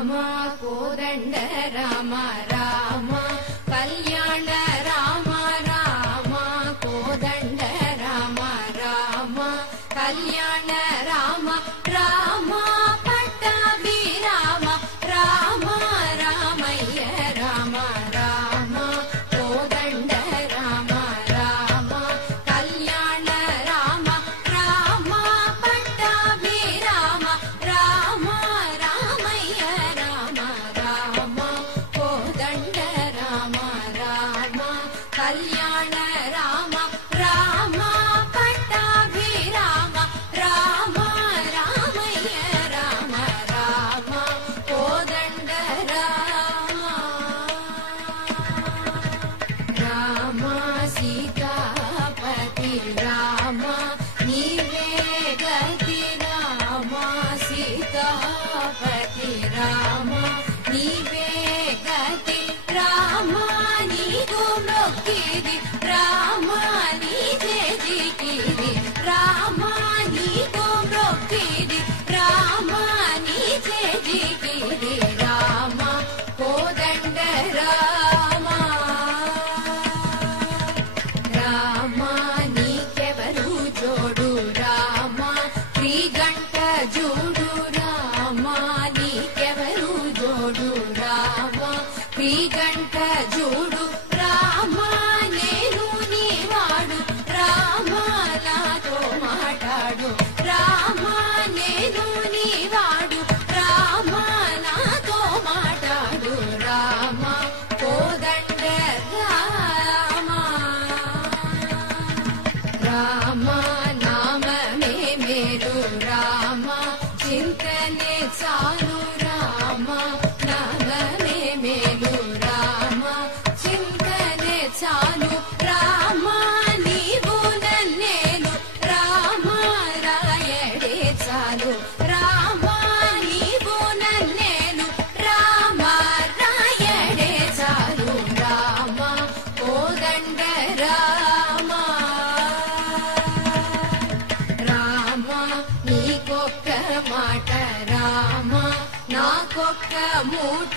రామ కోదండ రామ రామ కళ్యాణ రామ రామ కోదండ రామ రామ కళ్యాణ రామ రామ పట్టాభి రామ రామ రామయ్య రామ రామ కోదండ రామ రామ కళ్యాణ రామ రామ పట్టాభి రామ రామ రామయ్య రామ రామ కోదండ రామ రామ కళ్యాణ రామ రామ పట్టాభి రామ రామ రామయ్య రామ రామ కోదండ రామ రామ సీతాపతి రామ నీవే గతి రామ సీతాపతి రామ నీవే గతి రామ నీకు మొక్కిది రామ నీ చేజికిది రామ నీకు మొక్కిది రామ నీ చేజికిది రామ కోదండ రామ రామ నీకెవరు జోడు రామ శ్రీగంట జోడు రామ నీకెవరు జోడు రామ శ్రీగంట జోడు రామ నేను నీవాడు రామ నాతో మాట్లాడు రామ నేను నీవాడు రామ నాతో మాట్లాడు రామ కోదండ రామ రామ నామమే మేలు రామ చింతనే చాలు రామ నామమే మేలు రామ చింతనే చాలు రామ నీవు నన్నేలు రామ రాయడే చాలు రామ నీవు నన్నేలు రామ రాయడే చాలు రామ కోదండ రామ రామ నీకొక్క మాట రామ నాకొక్క మూట